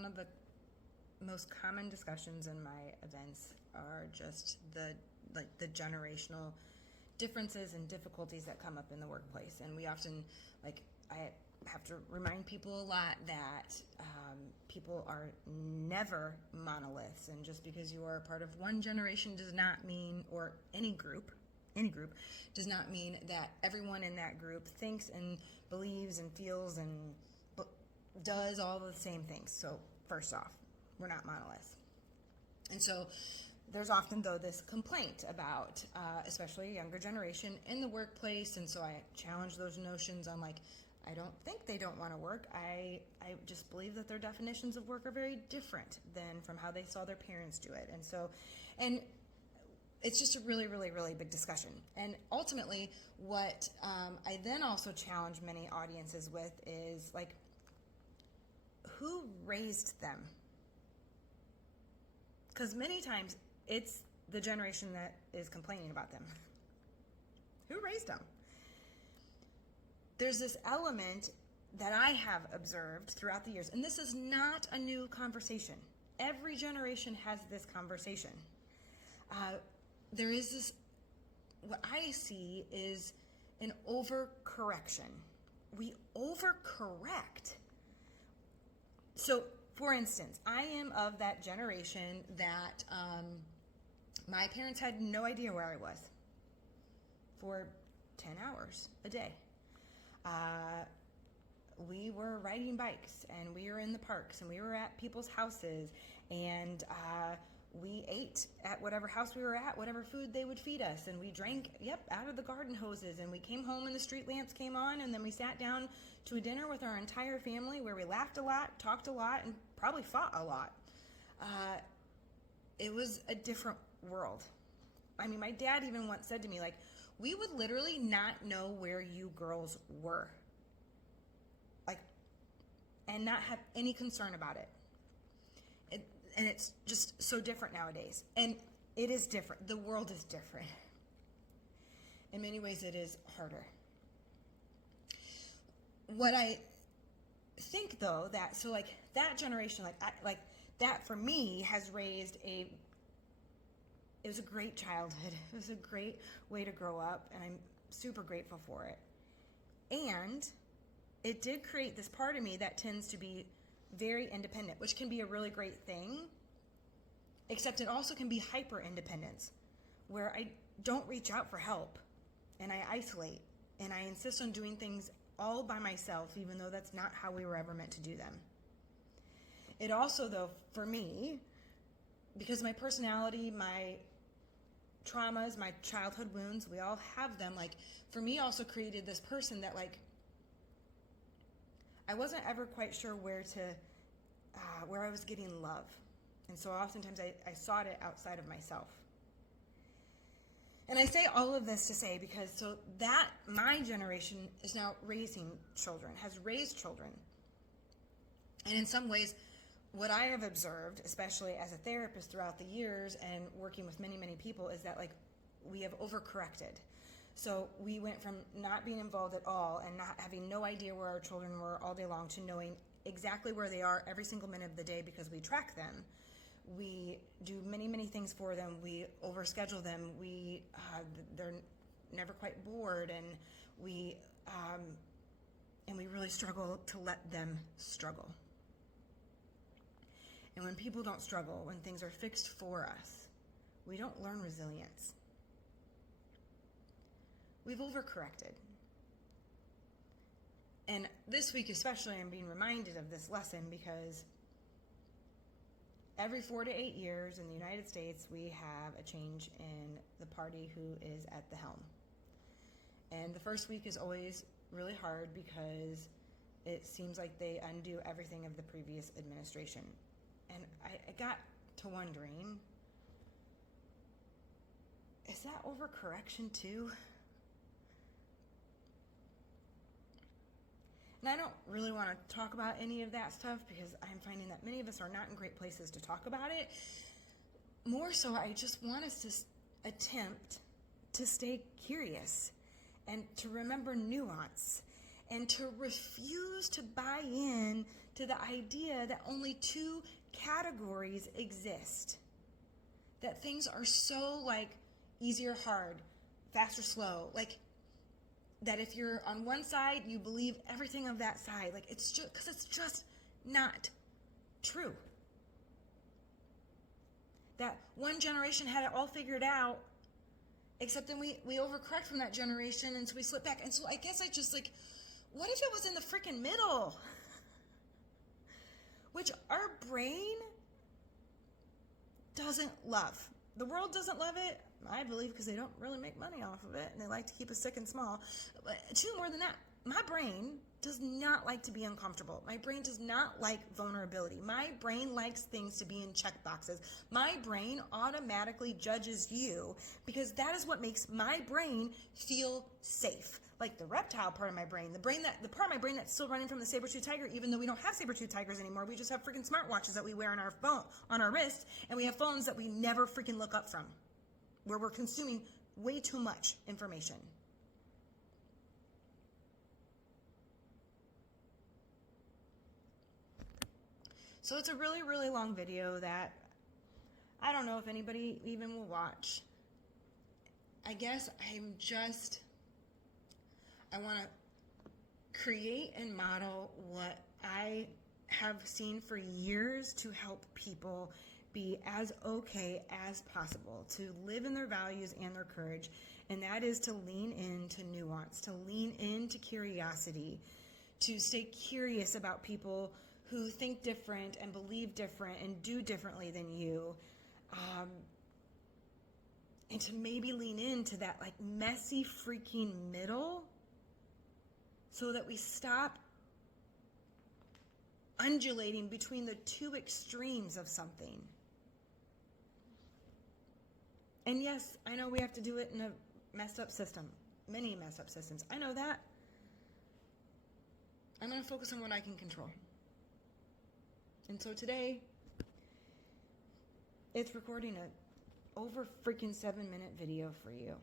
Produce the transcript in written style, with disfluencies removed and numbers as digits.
one of the most common discussions in my events are just the generational differences and difficulties that come up in the workplace. And we often, I have to remind people a lot that people are never monoliths, and just because you are a part of one generation does not mean, or any group does not mean that everyone in that group thinks and believes and feels and does all the same things. So first off, we're not monoliths. And so there's often, though, this complaint about, especially a younger generation in the workplace. And so I challenge those notions on, I don't think they don't want to work. I just believe that their definitions of work are very different than from how they saw their parents do it. And it's just a really, really, really big discussion. And ultimately, what I then also challenge many audiences with is, who raised them? Because many times it's the generation that is complaining about them. Who raised them? There's this element that I have observed throughout the years, and this is not a new conversation. Every generation has this conversation. There is this, what I see is an overcorrection. We overcorrect. So, for instance, I am of that generation that my parents had no idea where I was for 10 hours a day. We were riding bikes, and we were in the parks, and we were at people's houses, and we ate at whatever house we were at, whatever food they would feed us, and we drank, out of the garden hoses, and we came home and the street lamps came on, and then we sat down to a dinner with our entire family where we laughed a lot, talked a lot, and probably fought a lot. It was a different world. I mean, my dad even once said to me, we would literally not know where you girls were, and not have any concern about it. And it's just so different nowadays. And it is different. The world is different. In many ways, it is harder. What I think, though, that that generation, that for me has raised it was a great childhood. It was a great way to grow up, and I'm super grateful for it. And it did create this part of me that tends to be very independent, which can be a really great thing, except it also can be hyper independence, where I don't reach out for help, and I isolate, and I insist on doing things all by myself, even though that's not how we were ever meant to do them. It also, though, for me, because my personality, my traumas, my childhood wounds, we all have them, for me also created this person that, I wasn't ever quite sure where I was getting love. And so oftentimes I sought it outside of myself. And I say all of this to say, because so that my generation is now raising children, has raised children. And in some ways, what I have observed, especially as a therapist throughout the years and working with many, many people, is that we have overcorrected. So we went from not being involved at all and not having no idea where our children were all day long to knowing exactly where they are every single minute of the day because we track them. We do many, many things for them. We overschedule them. They're never quite bored, and we really struggle to let them struggle. And when people don't struggle, when things are fixed for us, we don't learn resilience. We've overcorrected. And this week especially, I'm being reminded of this lesson because every 4 to 8 years in the United States, we have a change in the party who is at the helm. And the first week is always really hard because it seems like they undo everything of the previous administration. And I got to wondering, is that overcorrection too? And I don't really want to talk about any of that stuff because I'm finding that many of us are not in great places to talk about it. More so, I just want us to attempt to stay curious and to remember nuance and to refuse to buy in to the idea that only two categories exist. That things are so like easy or hard, fast or slow. Like that if you're on one side, you believe everything of that side. Like it's just because it's just not true. That one generation had it all figured out, except then we overcorrect from that generation, and so we slip back. And so I guess I just like, what if it was in the freaking middle? Which our brain doesn't love. The world doesn't love it, I believe, because they don't really make money off of it, and they like to keep us sick and small. But two, more than that, my brain does not like to be uncomfortable. My brain does not like vulnerability. My brain likes things to be in check boxes. My brain automatically judges you because that is what makes my brain feel safe. Like the reptile part of my brain, the part of my brain that's still running from the saber-tooth tiger, even though we don't have saber-tooth tigers anymore. We just have freaking smartwatches that we wear on our wrist, and we have phones that we never freaking look up from, where we're consuming way too much information. So it's a really, really long video that I don't know if anybody even will watch. I guess I want to create and model what I have seen for years to help people be as okay as possible, to live in their values and their courage, and that is to lean into nuance, to lean into curiosity, to stay curious about people who think different and believe different and do differently than you, and to maybe lean into that like messy freaking middle so that we stop undulating between the two extremes of something. And yes, I know we have to do it in a messed up system, many messed up systems. I know that. I'm going to focus on what I can control. And so today, it's recording a over freaking 7-minute video for you.